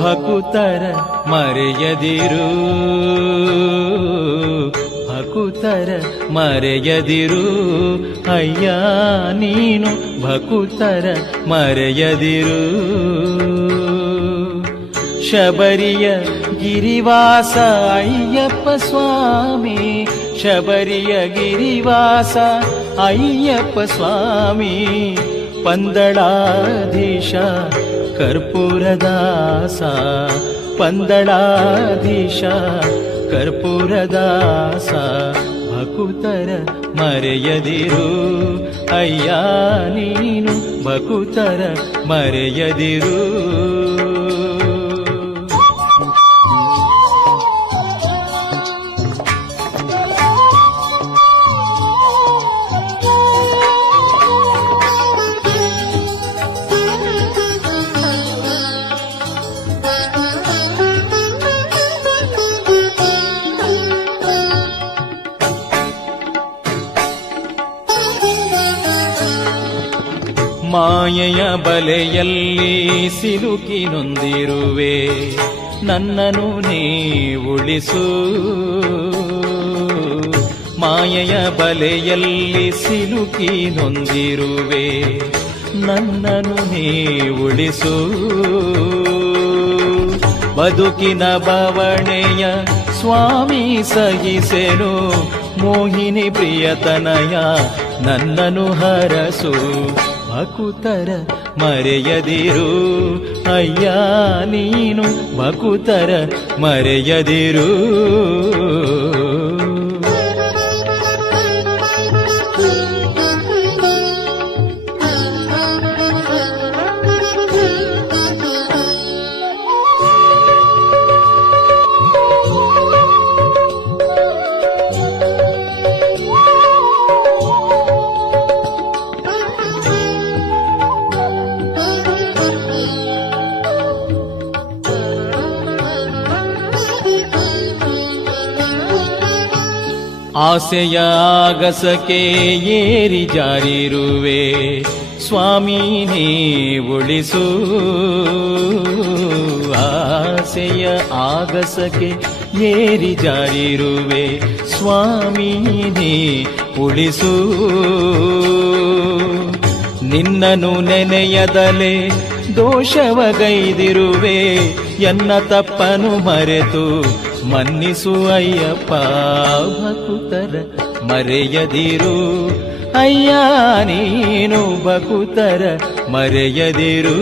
ಭಕುತರ ಮರೆಯದಿರು, ಭಕುತರ ಮರೆಯದಿರು. ಅಯ್ಯ ನೀನು ಭಕುತರ ಮರೆಯದಿರು. ಶಬರಿಯ ಗಿರಿವಾಸ ಅಯ್ಯಪ್ಪ ಸ್ವಾಮಿ, ಶಬರಿಯ ಗಿರಿವಾಸ ಅಯ್ಯಪ್ಪ ಸ್ವಾಮಿ. ಪಂದಳಾಧೀಶ ಕರ್ಪೂರದಾಸ, ಪಂದಳಾಧೀಶ ಕರ್ಪೂರದಾಸ. ಭಕುತರ ಮರೆಯದಿರು, ಅಯ್ಯ ನೀನು ಭಕುತರ ಮರೆಯದಿರು. ಮಾಯೆಯ ಬಲೆಯಲ್ಲಿ ಸಿಲುಕಿ ನೊಂದಿರುವೆ, ನನ್ನನು ನೀ ಉಳಿಸು. ಮಾಯೆಯ ಬಲೆಯಲ್ಲಿ ಸಿಲುಕಿ ನೊಂದಿರುವೆ, ನನ್ನನು ನೀ ಉಳಿಸು. ಬದುಕಿನ ಬವಣೆಯ ಸ್ವಾಮಿ ಸಹಿಸೆನು, ಮೋಹಿನಿ ಪ್ರಿಯತನಯ ನನ್ನನು ಹರಸು. ಭಕುತರ ಮರೆಯದಿರು, ಅಯ್ಯ ನೀನು ಭಕುತರ ಮರೆಯದಿರು. ಆಸೆಯ ಆಗಸಕ್ಕೆ ಏರಿ ಜಾರಿರುವೆ, ಸ್ವಾಮಿ ನೀ ಉಳಿಸು. ಆಸೆಯ ಆಗಸಕ್ಕೆ ಏರಿ ಜಾರಿರುವೆ, ಸ್ವಾಮಿ ನೀ ಉಳಿಸು. ನಿನ್ನನು ನೆನೆಯದಲೆ ದೋಷವಗೈದಿರುವೆ, ಎನ್ನ ತಪ್ಪನು ಮರೆತು ಮನ್ನಿಸು ಅಯ್ಯಪ್ಪ. ಭಕುತರ ಮರೆಯದಿರು, ಅಯ್ಯ ನೀನು ಭಕುತರ ಮರೆಯದಿರು.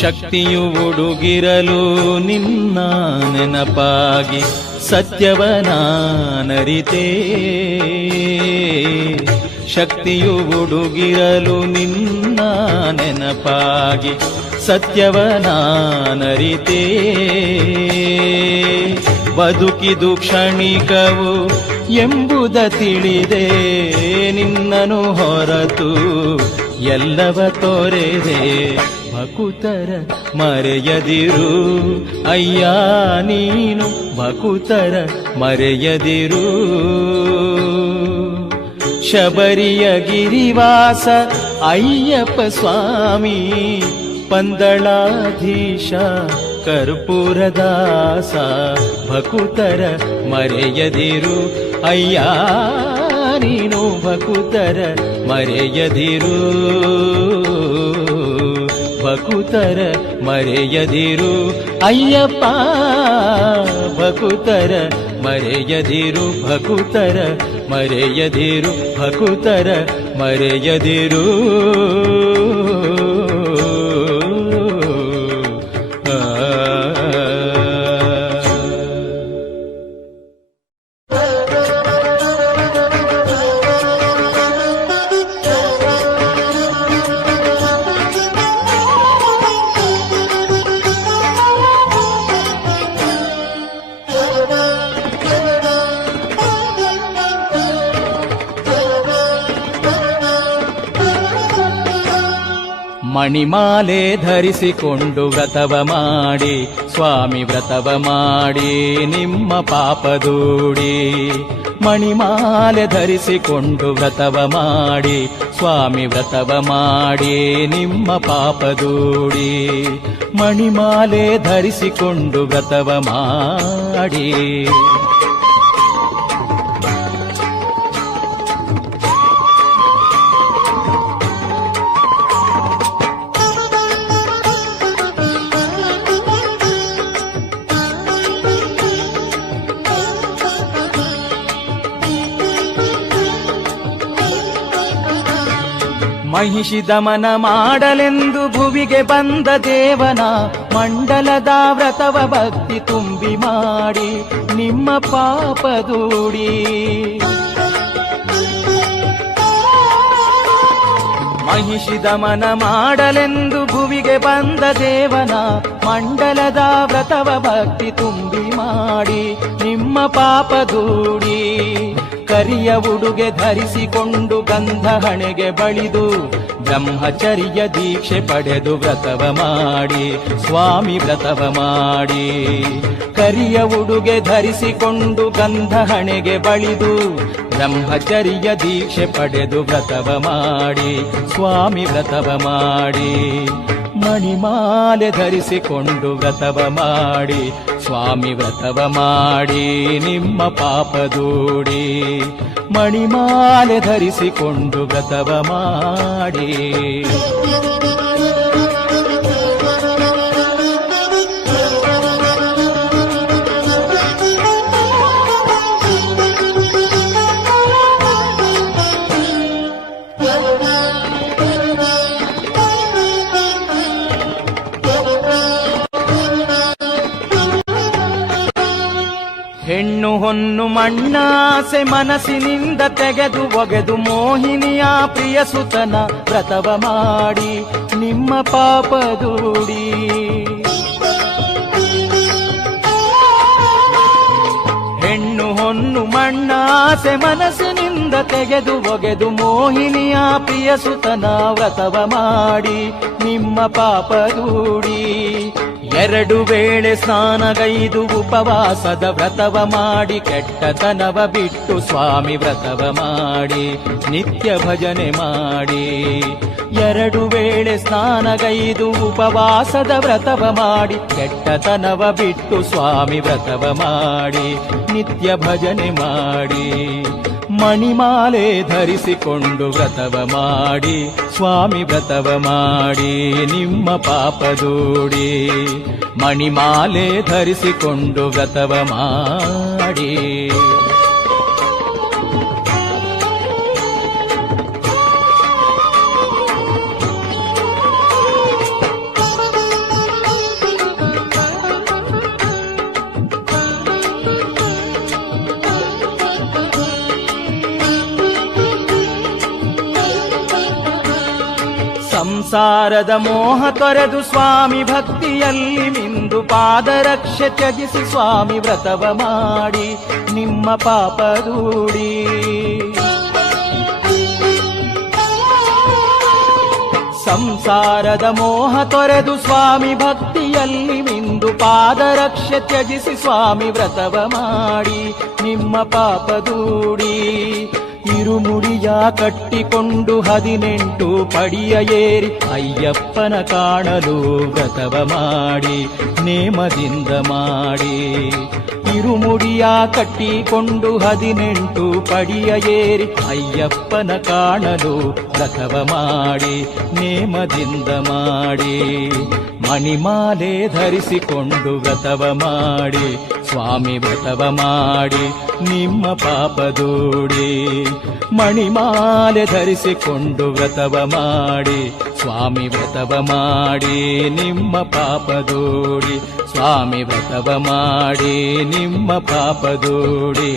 ಶಕ್ತಿಯು ಹುಡುಗಿರಲು ನಿನ್ನ ನೆನಪಾಗಿ ಸತ್ಯವನಾನರಿತೆ. ಶಕ್ತಿಯು ಹುಡುಗಿರಲು ನಿನ್ನ ನೆನಪಾಗಿ ಸತ್ಯವನಾನರಿತೆ. ಬದುಕಿದು ಕ್ಷಣಿಕವು ಎಂಬುದ ತಿಳಿದೆ, ನಿನ್ನನು ಹೊರತು ಎಲ್ಲವ ತೋರೆದೆ. ಭಕುತರ ಮರೆಯದಿರು, ಅಯ್ಯ ನೀನು ಭಕುತರ ಮರೆಯದಿರು. ಶಬರಿಯ ಗಿರಿವಾಸ ಅಯ್ಯಪ್ಪ ಸ್ವಾಮಿ, ಪಂದಳಾಧೀಶ ಕರ್ಪೂರದಾಸ. ಭಕುತರ ಮರೆಯದಿರು, ಅಯ್ಯ ನೀನು ಭಕುತರ ಮರೆಯದಿರು. ಭಕುತರ ಮರೆಯದಿರು, ಅಯ್ಯಪ್ಪ ಭಕುತರ ಮರೆಯದಿರು. ಭಕುತರ ಮರೆಯದಿರು, ಭಕುತರ ಮರೆಯದಿರು. ಮಣಿಮಾಲೆ ಧರಿಸಿಕೊಂಡು ವ್ರತವ ಮಾಡಿ ಸ್ವಾಮಿ ವ್ರತವ ಮಾಡಿ ನಿಮ್ಮ ಪಾಪ ದೂಡಿ. ಮಣಿಮಾಲೆ ಧರಿಸಿಕೊಂಡು ವ್ರತವ ಮಾಡಿ ಸ್ವಾಮಿ ವ್ರತವ ಮಾಡಿ ನಿಮ್ಮ ಪಾಪ ದೂಡಿ. ಮಣಿಮಾಲೆ ಧರಿಸಿಕೊಂಡು ವ್ರತವ ಮಾಡಿ. ಮಹಿಷಿ ದಮನ ಮಾಡಲೆಂದು ಭುವಿಗೆ ಬಂದ ದೇವನ ಮಂಡಲದ ವ್ರತವ ಭಕ್ತಿ ತುಂಬಿ ಮಾಡಿ ನಿಮ್ಮ ಪಾಪ ದೂಡಿ. ಮಹಿಷಿ ದಮನ ಮಾಡಲೆಂದು ಭುವಿಗೆ ಬಂದ ದೇವನ ಮಂಡಲದ ವ್ರತವ ಭಕ್ತಿ ತುಂಬಿ ಮಾಡಿ ನಿಮ್ಮ ಪಾಪ ದೂಡಿ. ಕರಿಯ ಉಡುಗೆ ಧರಿಸಿಕೊಂಡು ಗಂಧ ಹಣೆಗೆ ಬಳಿದು ಬ್ರಹ್ಮಚರ್ಯ ದೀಕ್ಷೆ ಪಡೆದು ವ್ರತವ ಮಾಡಿ ಸ್ವಾಮಿ ವ್ರತವ ಮಾಡಿ. ಕರಿಯ ಉಡುಗೆ ಧರಿಸಿಕೊಂಡು ಗಂಧ ಹಣೆಗೆ ಬಳಿದು ಬ್ರಹ್ಮಚರ್ಯ ದೀಕ್ಷೆ ಪಡೆದು ವ್ರತವ ಮಾಡಿ ಸ್ವಾಮಿ ವ್ರತವ ಮಾಡಿ. ಮಣಿಮಾಲೆ ಧರಿಸಿಕೊಂಡು ವ್ರತವ ಮಾಡಿ ಸ್ವಾಮಿ ವ್ರತವ ಮಾಡಿ ನಿಮ್ಮ ಪಾಪ ದೂಡಿ. ಮಣಿಮಾಲೆ ಧರಿಸಿಕೊಂಡು ವ್ರತವ ಮಾಡಿ. ಹೆಣ್ಣು ಹೊನ್ನು ಮಣ್ಣಾಸೆ ಮನಸ್ಸಿನಿಂದ ತೆಗೆದು ಒಗೆದು ಮೋಹಿನಿಯ ಪ್ರಿಯ ಸುತನ ವ್ರತವ ಮಾಡಿ ನಿಮ್ಮ ಪಾಪ ದೂಡಿ. ಹೆಣ್ಣು ಹೊನ್ನು ಮಣ್ಣಾಸೆ ಮನಸ್ಸಿನಿಂದ ತೆಗೆದು ಒಗೆದು ಮೋಹಿನಿಯ ಪ್ರಿಯ ಸುತನ ವ್ರತವ ಮಾಡಿ ನಿಮ್ಮ ಪಾಪ ದೂಡಿ. 2 ವೇಳೆ ಸ್ನಾನಗೈದು ಉಪವಾಸದ ವ್ರತವ ಮಾಡಿ ಕೆಟ್ಟತನವ ಬಿಟ್ಟು ಸ್ವಾಮಿ ವ್ರತವ ಮಾಡಿ ನಿತ್ಯ ಭಜನೆ ಮಾಡಿ. 2 ವೇಳೆ ಸ್ನಾನಗೈದು ಉಪವಾಸದ ವ್ರತವ ಮಾಡಿ ಕೆಟ್ಟತನವ ಬಿಟ್ಟು ಸ್ವಾಮಿ ವ್ರತವ ಮಾಡಿ ನಿತ್ಯ ಭಜನೆ ಮಾಡಿ. ಮಣಿಮಾಲೆ ಧರಿಸಿಕೊಂಡು ವ್ರತವ ಮಾಡಿ ಸ್ವಾಮಿ ವ್ರತವ ಮಾಡಿ ನಿಮ್ಮ ಪಾಪ ದೂಡಿ. ಮಣಿಮಾಲೆ ಧರಿಸಿಕೊಂಡು ವ್ರತವ ಮಾಡಿ. ಸಂಸಾರದ ಮೋಹ ತೊರೆದು ಸ್ವಾಮಿ ಭಕ್ತಿಯಲ್ಲಿ ಮಿಂದು ಪಾದರಕ್ಷೆ ತ್ಯಜಿಸಿ ಸ್ವಾಮಿ ವ್ರತವ ಮಾಡಿ ನಿಮ್ಮ ಪಾಪ ದೂಡಿ. ಸಂಸಾರದ ಮೋಹ ತೊರೆದು ಸ್ವಾಮಿ ಭಕ್ತಿಯಲ್ಲಿ ಮಿಂದು ಪಾದರಕ್ಷೆ ತ್ಯಜಿಸಿ ಸ್ವಾಮಿ ವ್ರತವ ಮಾಡಿ ನಿಮ್ಮ ಪಾಪ ದೂಡಿ. ಇರುಮುಡಿಯ ಕಟ್ಟಿಕೊಂಡು 18 ಪಡಿಯ ಏರಿ ಅಯ್ಯಪ್ಪನ ಕಾಣಲು ವ್ರತವ ಮಾಡಿ ನೇಮದಿಂದ ಮಾಡಿ. ಇರುಮುಡಿಯ ಕಟ್ಟಿಕೊಂಡು 18 ಪಡಿಯ ಏರಿ ಅಯ್ಯಪ್ಪನ ಕಾಣಲು ವ್ರತವ ಮಾಡಿ ನೇಮದಿಂದ ಮಾಡಿ. ಮಣಿಮಾಲೆ ಧರಿಸಿಕೊಂಡು ವ್ರತವ ಮಾಡಿ ಸ್ವಾಮಿ ವ್ರತವ ಮಾಡಿ ನಿಮ್ಮ ಪಾಪ ದೂಡಿ. ಮಣಿಮಾಲೆ ಧರಿಸಿಕೊಂಡು ವ್ರತವ ಮಾಡಿ ಸ್ವಾಮಿ ವ್ರತವ ಮಾಡಿ ನಿಮ್ಮ ಪಾಪ ದೂಡಿ. ಸ್ವಾಮಿ ವ್ರತವ ಮಾಡಿ ನಿಮ್ಮ ಪಾಪ ದೂಡಿ.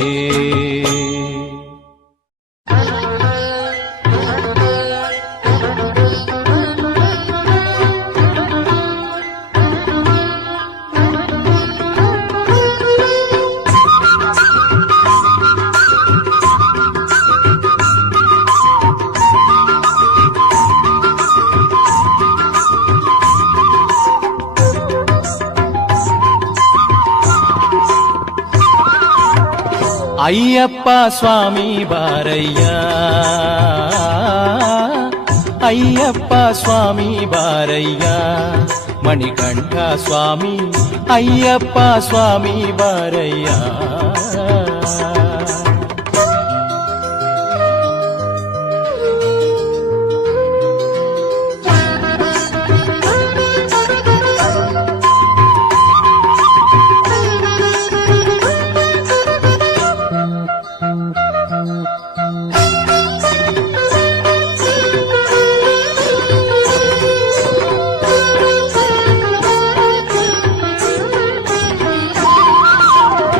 ಅಯ್ಯಪ್ಪ ಸ್ವಾಮಿ ಬಾರಯ್ಯ, ಅಯ್ಯಪ್ಪ ಸ್ವಾಮಿ ಬಾರಯ್ಯ, ಮಣಿಕಂಠ ಸ್ವಾಮಿ ಅಯ್ಯಪ್ಪ ಸ್ವಾಮಿ ಬಾರಯ್ಯ.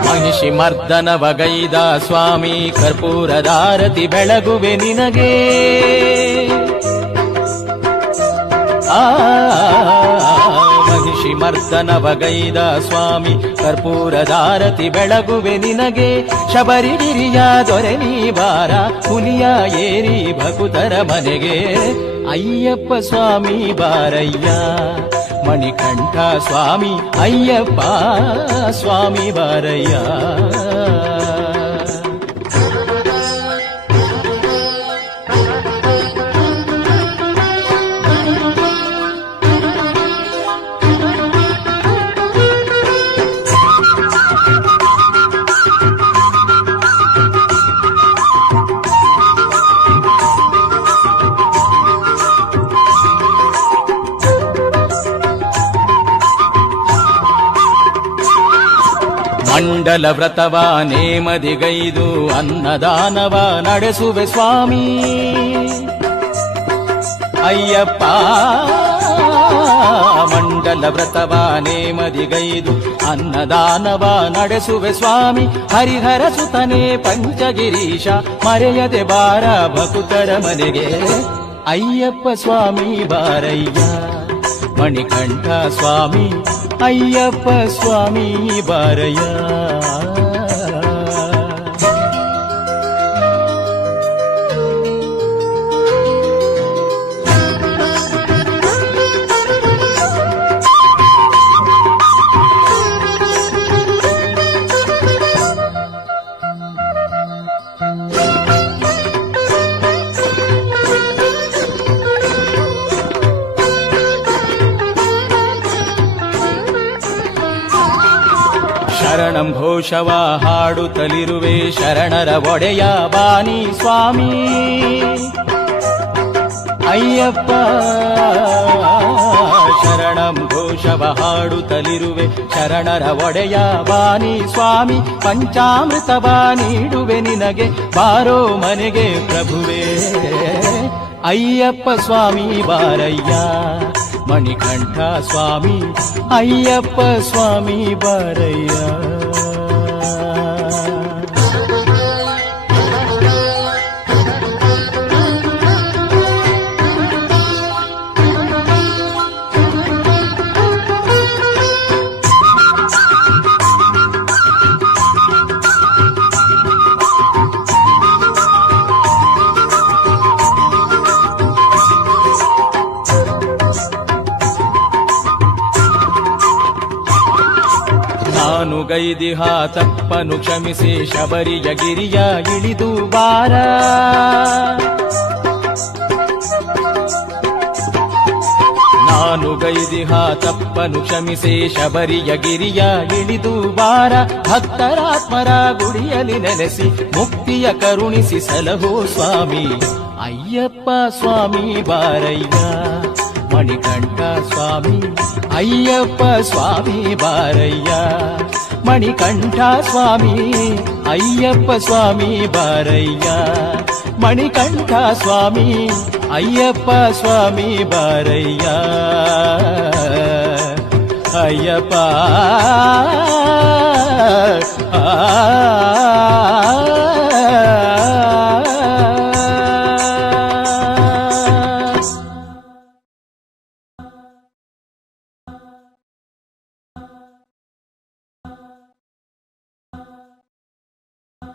ಮಹಿಷಿ ಮರ್ದನವಗೈದ ಸ್ವಾಮಿ ಕರ್ಪೂರದಾರತಿ ಬೆಳಗುವೆ ನಿನಗೆ. ಮಹಿಷಿ ಮರ್ದನವಗೈದ ಸ್ವಾಮಿ ಕರ್ಪೂರದಾರತಿ ಬೆಳಗುವೆ ನಿನಗೆ. ಶಬರಿಗಿರಿಯ ದೊರೆ ನೀ ಬಾರ, ಹುಲಿಯ ಏರಿ ಭಕುತರ ಮನೆಗೆ. ಅಯ್ಯಪ್ಪ ಸ್ವಾಮಿ ಬಾರಯ್ಯ, ಮಣಿಕಂಠ ಸ್ವಾಮಿ ಅಯ್ಯಪ್ಪ ಸ್ವಾಮಿ ಬಾರಯ್ಯ. ಮಂಡಲ ವ್ರತವ ನೇಮದಿಗೈದು ಅನ್ನದಾನವ ನಡೆಸುವೆ ಸ್ವಾಮಿ ಅಯ್ಯಪ್ಪ. ಮಂಡಲ ವ್ರತವ ನೇಮದಿಗೈದು ಅನ್ನದಾನವ ನಡೆಸುವೆ ಸ್ವಾಮಿ. ಹರಿಹರ ಸುತನೆ ಪಂಚಗಿರೀಶ, ಮರೆಯದೆ ಬಾರ ಭಕುತರ ಮನೆಗೆ. ಅಯ್ಯಪ್ಪ ಸ್ವಾಮಿ ಬಾರಯ್ಯ, ಮಣಿಕಂಠ ಸ್ವಾಮಿ ಅಯ್ಯಪ್ಪ ಸ್ವಾಮಿ ಬಾರಯ್ಯ. ಶರಣಂ ಘೋಷವ ಹಾಡುತ್ತಲಿರುವೆ ಶರಣರ ಒಡೆಯ ಬಾನಿ ಸ್ವಾಮಿ ಅಯ್ಯಪ್ಪ. ಶರಣಂ ಘೋಷವ ಹಾಡುತ್ತಲಿರುವೆ ಶರಣರ ಒಡೆಯ ಬಾನಿ ಸ್ವಾಮಿ. ಪಂಚಾಮೃತವ ನೀಡುವೆ ನಿನಗೆ, ಬಾರೋ ಮನೆಗೆ ಪ್ರಭುವೇ. ಅಯ್ಯಪ್ಪ ಸ್ವಾಮಿ ಬಾರಯ್ಯ, ಮಣಿಕಂಠ ಸ್ವಾಮಿ ಅಯ್ಯಪ್ಪ ಸ್ವಾಮಿ ಬಾರಯ್ಯ. ನಾನು ಗೈದಿಹ ತಪ್ಪನು ಕ್ಷಮಿಸಿ ಶಬರಿಯ ಗಿರಿಯ ಇಳಿದು ಬಾರ. ನಾನು ಗೈದಿಹ ತಪ್ಪನು ಕ್ಷಮಿಸಿ ಶಬರಿಯ ಗಿರಿಯ ಇಳಿದು ಬಾರ. ಭಕ್ತರಾತ್ಮರ ಗುಡಿಯಲ್ಲಿ ನೆಲೆಸಿ ಮುಕ್ತಿಯ ಕರುಣಿಸಿ ಸಲಹೋ ಸ್ವಾಮಿ ಅಯ್ಯಪ್ಪ ಸ್ವಾಮಿ ಬಾರಯ್ಯ, ಮಣಿಕಂಠ ಸ್ವಾಮಿ ಅಯ್ಯಪ್ಪ ಸ್ವಾಮಿ ಬಾರಯ್ಯ. ಮಣಿಕಂಠ ಸ್ವಾಮಿ ಅಯ್ಯಪ್ಪ ಸ್ವಾಮಿ ಬಾರಯ್ಯ, ಮಣಿಕಂಠ ಸ್ವಾಮಿ ಅಯ್ಯಪ್ಪ ಸ್ವಾಮಿ ಬಾರಯ್ಯ. ಅಯ್ಯಪ್ಪ